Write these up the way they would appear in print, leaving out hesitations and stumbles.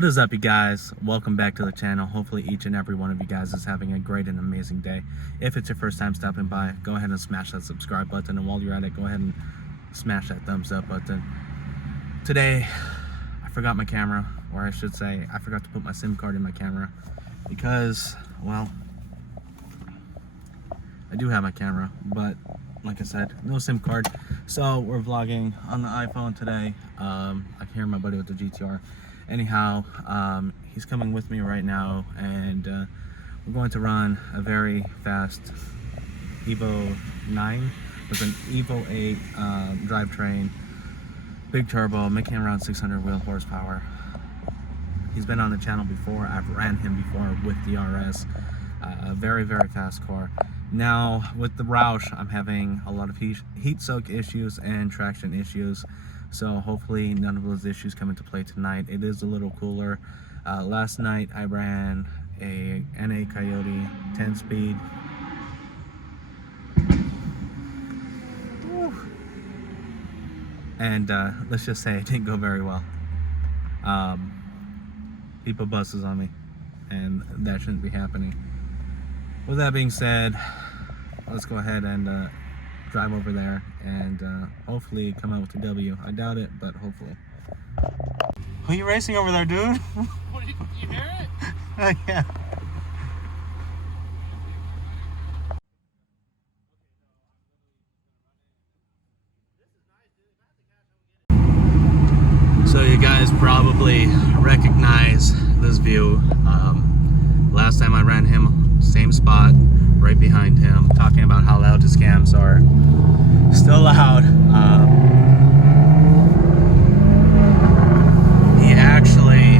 What is up, you guys? Welcome back to the channel. Hopefully each and every one of you guys is having a great and amazing day. If it's your first time stopping by, go ahead and smash that subscribe button, and while you're at it, go ahead and smash that thumbs up button. Today I forgot my camera, or I should say I forgot to put my SIM card in my camera because, well, I do have my camera, but like I said, no SIM card. So we're vlogging on the iPhone today. I can hear my buddy with the GTR. Anyhow, he's coming with me right now, and we're going to run a very fast Evo 9 with an Evo 8 drivetrain, big turbo, making around 600 wheel horsepower. He's been on the channel before. I've ran him before with the RS. A very, very fast car. Now with the Roush, I'm having a lot of heat soak issues and traction issues. So hopefully none of those issues come into play tonight. It is a little cooler. Last night I ran a NA Coyote 10-speed. And let's just say it didn't go very well. People buses on me, and that shouldn't be happening. With that being said, let's go ahead and drive over there and hopefully come out with a W. I doubt it, but hopefully. Who are you racing over there, dude? What, you hear it? Yeah. So you guys probably recognize this view. Last time I ran him, same spot, right behind him, talking about how loud his cams are. Still loud. He actually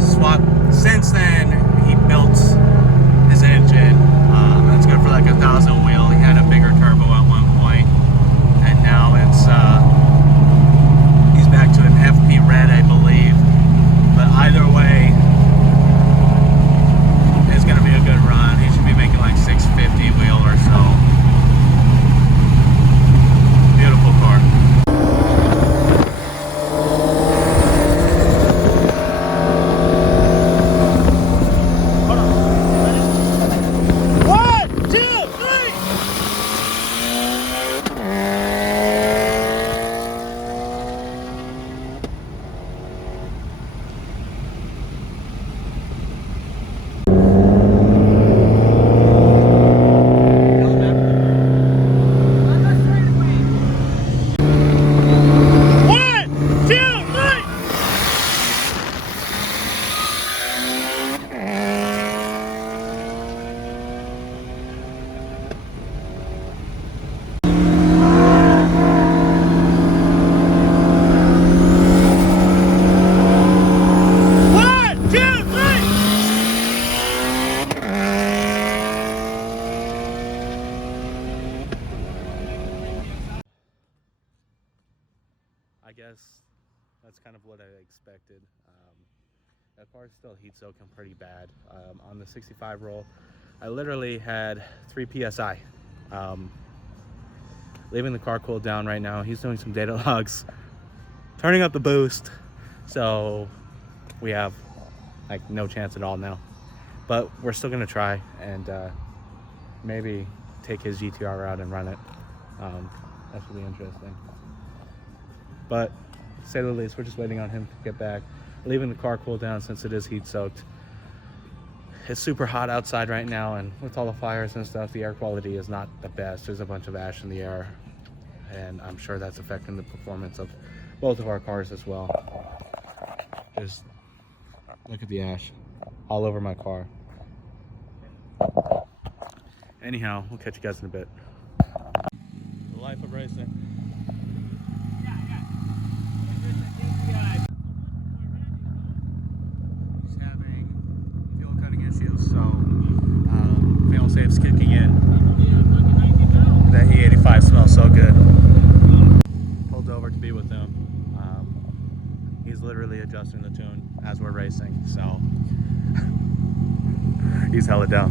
swapped. Since then, he built his engine. That's good for like 1,000 wheel. He had a bigger turbo at one point, and now it's he's back to an FP red, I believe. But either way, it's gonna be a good run. He should be making like 650 wheel or so. Beautiful car. Hold on. Ready? 1, 2, 3. I guess that's kind of what I expected. That car's still heat soaking pretty bad. On the 65 roll, I literally had 3 PSI. Leaving the car cooled down right now. He's doing some data logs, turning up the boost. So we have like no chance at all now. But we're still gonna try and maybe take his GTR out and run it. That should be interesting. But to say the least, we're just waiting on him to get back, leaving the car cool down since it is heat soaked. It's super hot outside right now, and with all the fires and stuff, the air quality is not the best. There's a bunch of ash in the air, and I'm sure that's affecting the performance of both of our cars as well. Just look at the ash all over my car. Anyhow, we'll catch you guys in a bit. The life of racing. He's having fuel cutting issues, so fuel safe's kicking in. That E85 smells so good. Pulled over to be with him. He's literally adjusting the tune as we're racing, so he's hella down.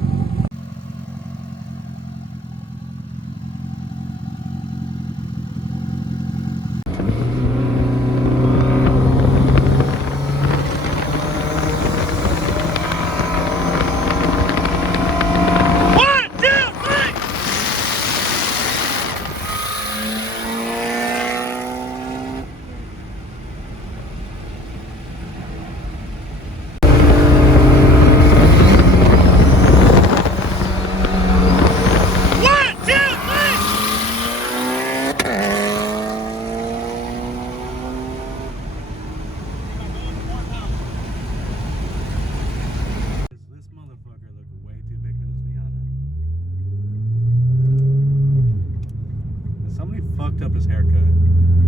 up his haircut.